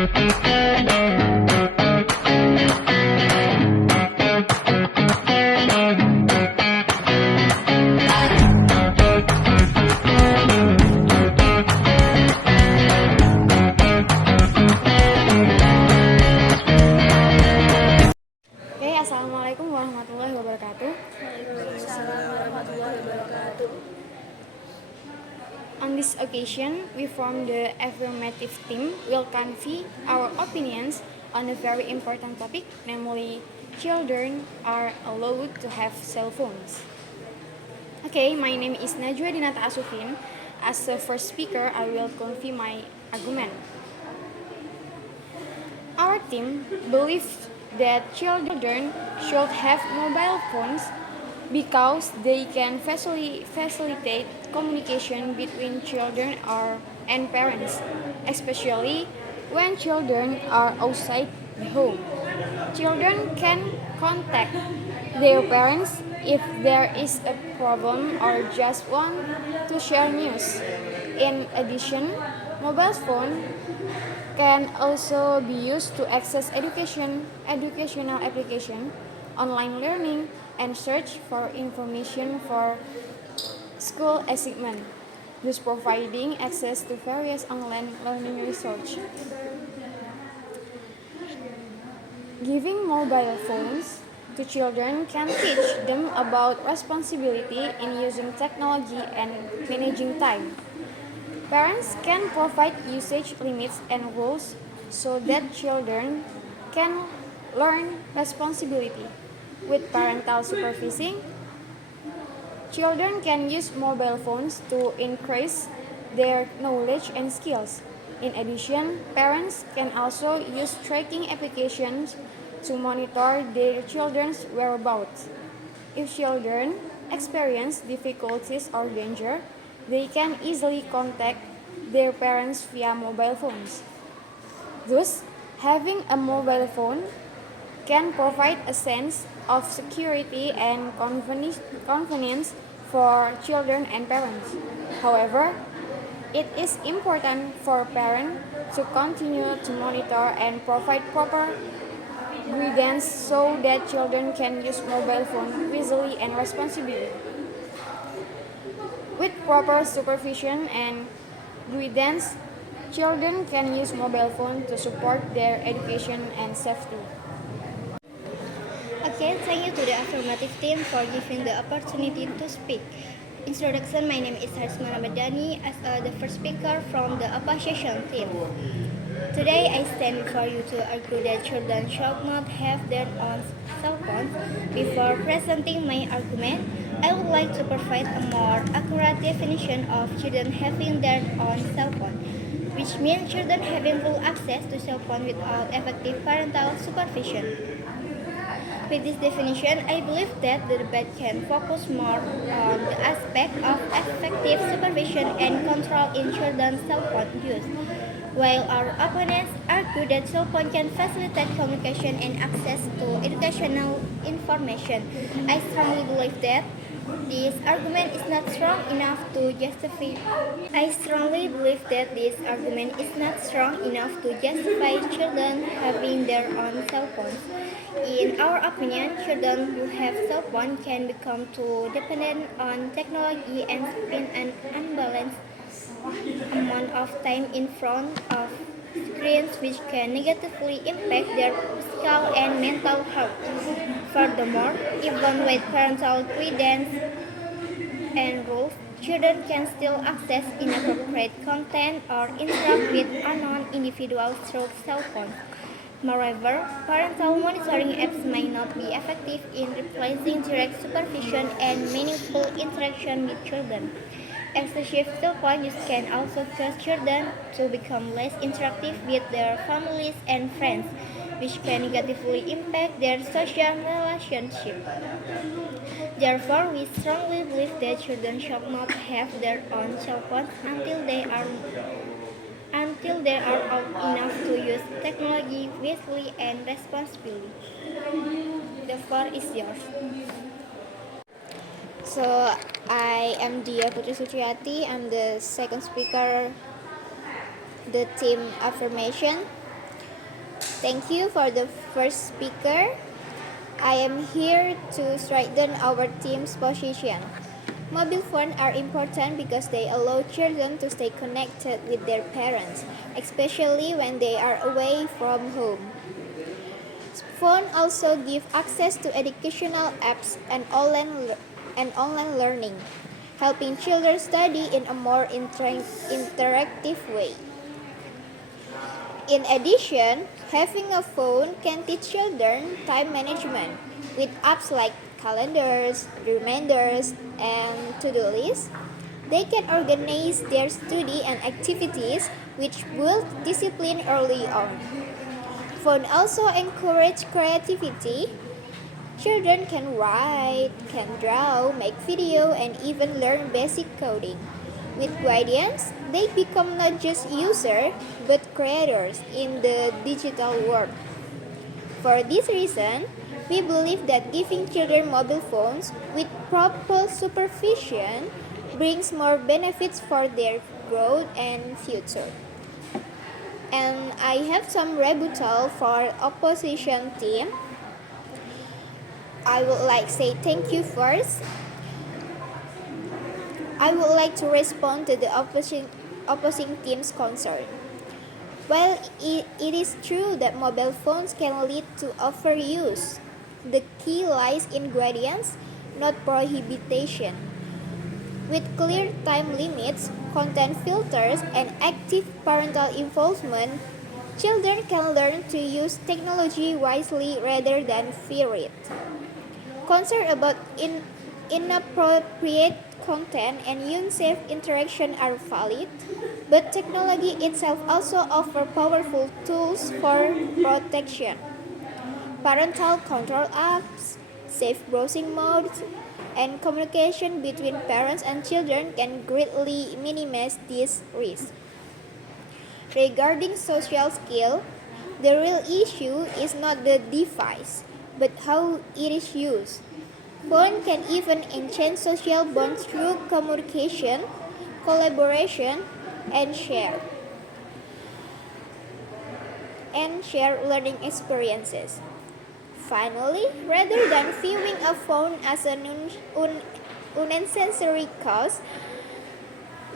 Assalamualaikum warahmatullahi wabarakatuh. Waalaikumsalam warahmatullahi wabarakatuh. On this occasion, we from the affirmative team will convey our opinions on a very important topic, namely children are allowed to have cell phones. Okay, my name is Najwa Dinata Asufin. As the first speaker, I will convey my argument. Our team believes that children should have mobile phones because they can facilitate communication between children and parents, especially when children are outside the home. Children can contact their parents if there is a problem or just want to share news. In addition, mobile phone can also be used to access educational application, online learning, and search for information for school assignment, thus providing access to various online learning resources. Giving mobile phones to children can teach them about responsibility in using technology and managing time. Parents can provide usage limits and rules so that children can learn responsibility. With parental supervision, children can use mobile phones to increase their knowledge and skills. In addition, parents can also use tracking applications to monitor their children's whereabouts. If children experience difficulties or danger, they can easily contact their parents via mobile phones. Thus, having a mobile phone can provide a sense of security and convenience for children and parents. However, it is important for parents to continue to monitor and provide proper guidance so that children can use mobile phone wisely and responsibly. With proper supervision and guidance, children can use mobile phone to support their education and safety. Okay, thank you to the affirmative team for giving the opportunity to speak. Introduction, my name is Harisma Ramadhani as the first speaker from the opposition team. Today I stand before you to argue that children should not have their own cell phones. Before presenting my argument, I would like to provide a more accurate definition of children having their own cell phone, which means children having full access to cell phone without effective parental supervision. With this definition, I believe that the debate can focus more on the aspect of effective supervision and control in children's cell phone use. While our opponents argue that cell phone can facilitate communication and access to educational information, I strongly believe that this argument is not strong enough to justify. I strongly believe that this argument is not strong enough to justify children having their own cell phones. In our opinion, children who have cell phone can become too dependent on technology and spend an unbalanced amount of time in front of screens, which can negatively impact their physical and mental health. Furthermore, even with parental guidance and rules, children can still access inappropriate content or interact with unknown individuals through cell phones. Moreover, parental monitoring apps may not be effective in replacing direct supervision and meaningful interaction with children. Excessive cell phone use can also cause children to become less interactive with their families and friends, which can negatively impact their social relationship. Therefore, we strongly believe that children should not have their own cell phones until they are old enough to use technology wisely and responsibly. The floor is yours. So I am Dia Putri Suciati. I'm the second speaker, the team affirmation. Thank you for the first speaker. I am here to strengthen our team's position. Mobile phones are important because they allow children to stay connected with their parents, especially when they are away from home. Phones also give access to educational apps and online learning, helping children study in a more interactive way. In addition, having a phone can teach children time management with apps like calendars, reminders, and to-do lists. They can organize their study and activities, which build discipline early on. Phone also encourage creativity. Children can write, can draw, make video, and even learn basic coding. With guidance, they become not just users but creators in the digital world. For this reason, we believe that giving children mobile phones with proper supervision brings more benefits for their growth and future. And I have some rebuttal for opposition team. I would like to say thank you first. I would like to respond to the opposing team's concern. While it is true that mobile phones can lead to overuse, the key lies in guidance, not prohibition. With clear time limits, content filters, and active parental involvement, children can learn to use technology wisely rather than fear it. Concern about inappropriate content and unsafe interaction are valid, but technology itself also offers powerful tools for protection. Parental control apps, safe browsing modes, and communication between parents and children can greatly minimize these risks. Regarding social skill, the real issue is not the device, but how it is used. Phone can even enhance social bonds through communication, collaboration, and share learning experiences. Finally, rather than viewing a phone as an unnecessary cost,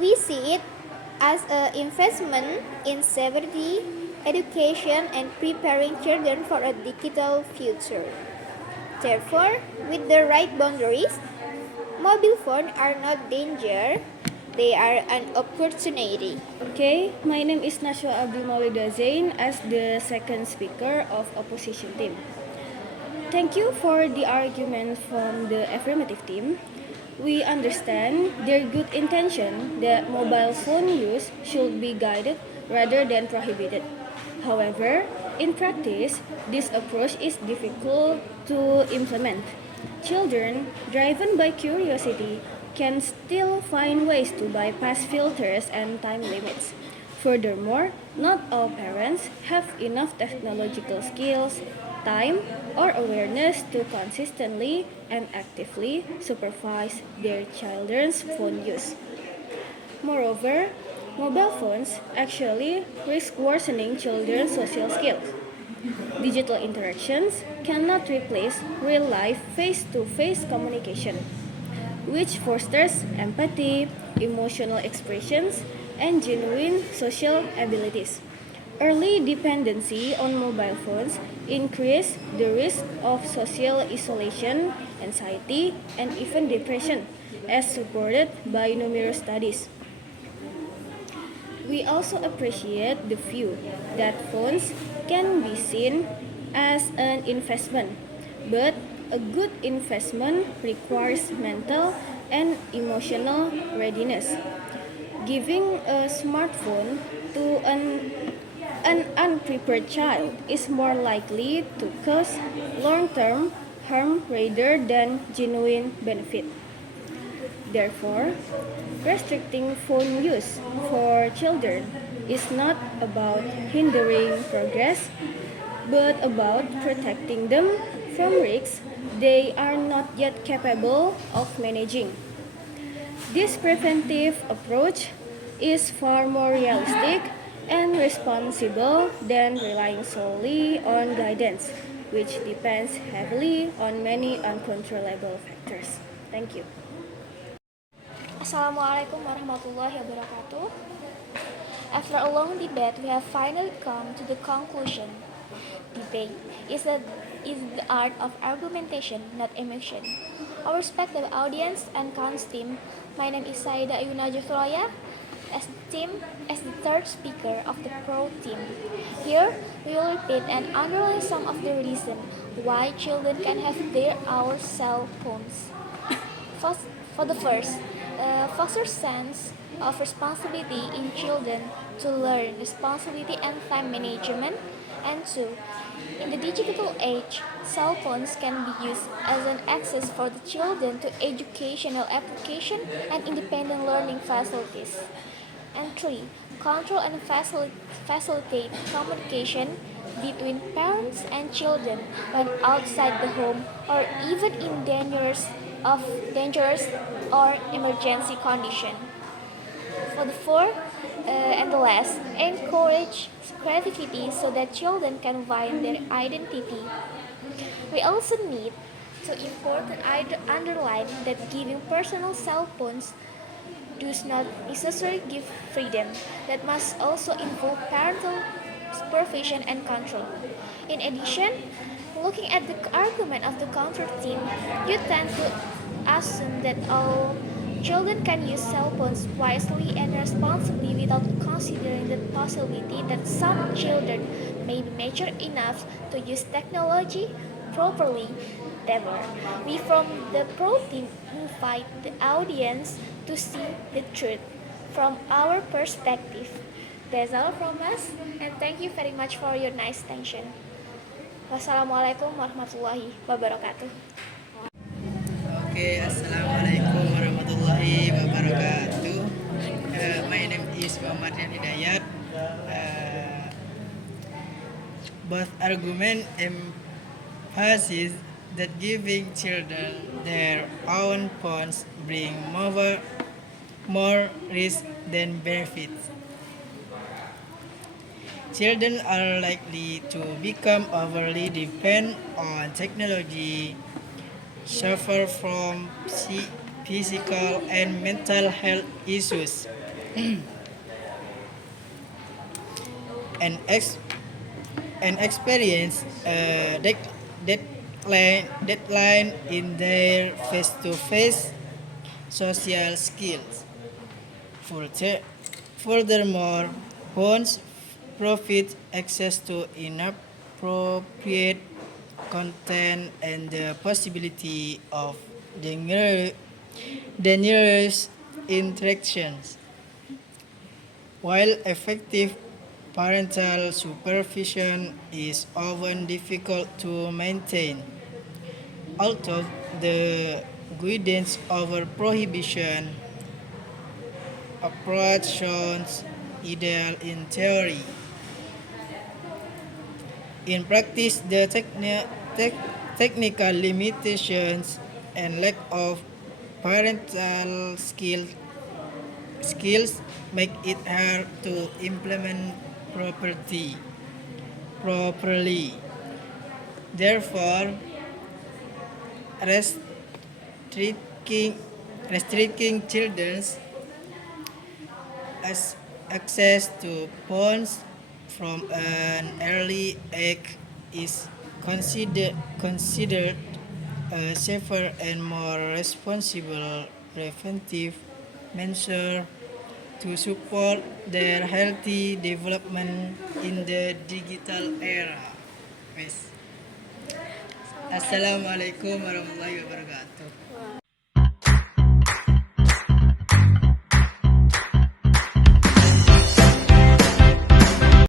we see it as an investment in safety, education, and preparing children for a digital future. Therefore, with the right boundaries, mobile phones are not danger, they are an opportunity. Okay, my name is Nashwa Abdul Mawida Zain as the second speaker of opposition team. Thank you for the argument from the affirmative team. We understand their good intention that mobile phone use should be guided rather than prohibited. However, in practice, this approach is difficult to implement. Children, driven by curiosity, can still find ways to bypass filters and time limits. Furthermore, not all parents have enough technological skills, time, or awareness to consistently and actively supervise their children's phone use. Moreover, mobile phones actually risk worsening children's social skills. Digital interactions cannot replace real life face to face communication, which fosters empathy, emotional expressions, and genuine social abilities. Early dependency on mobile phones increase the risk of social isolation, anxiety, and even depression, as supported by numerous studies. We also appreciate the view that phones can be seen as an investment, but a good investment requires mental and emotional readiness. Giving a smartphone to an unprepared child is more likely to cause long-term harm rather than genuine benefit. Therefore, restricting phone use for children is not about hindering progress, but about protecting them from risks they are not yet capable of managing. This preventive approach is far more realistic and responsible than relying solely on guidance, which depends heavily on many uncontrollable factors. Thank you. Assalamualaikum warahmatullahi wabarakatuh. After a long debate, we have finally come to the conclusion. Debate is the art of argumentation, not emotion. Our respected audience and cons team, my name is Saida Ayuna Jufroya, as the third speaker of the pro team. Here, we will repeat and underline some of the reasons why children can have their our cell phones. First, for the first, foster sense of responsibility in children to learn responsibility and time management. And two, in the digital age, cell phones can be used as an access for the children to educational application and independent learning facilities. And three, control and facilitate communication between parents and children when outside the home or even in dangerous or emergency condition. For the fourth and the last, encourage creativity so that children can find their identity. We also need to important underline that giving personal cell phones does not necessarily give freedom, that must also involve parental supervision and control. In addition, looking at the argument of the counter team, you tend to assume that all children can use cell phones wisely and responsibly without considering the possibility that some children may be mature enough to use technology properly. Therefore, we from the pro team invite the audience to see the truth from our perspective. That's all from us, and thank you very much for your nice attention. Wassalamualaikum warahmatullahi wabarakatuh. Okay, assalamualaikum warahmatullahi wabarakatuh. My name is Muhammad Rian Hidayat. Both argument emphasize that giving children their own phones bring more risk than benefits. Children are likely to become overly dependent on technology, suffer from physical and mental health issues, and experience a deadline in their face-to-face social skills. Furthermore, phones provide access to inappropriate content and the possibility of dangerous interactions. While effective parental supervision is often difficult to maintain, although the guidance over prohibition approach sounds ideal in theory. In practice, the technical limitations and lack of parental skills make it hard to implement properly. Therefore, restricting children's access to phones from an early age is considered a safer and more responsible preventive measure to support their healthy development in the digital era. Assalamualaikum warahmatullahi wabarakatuh.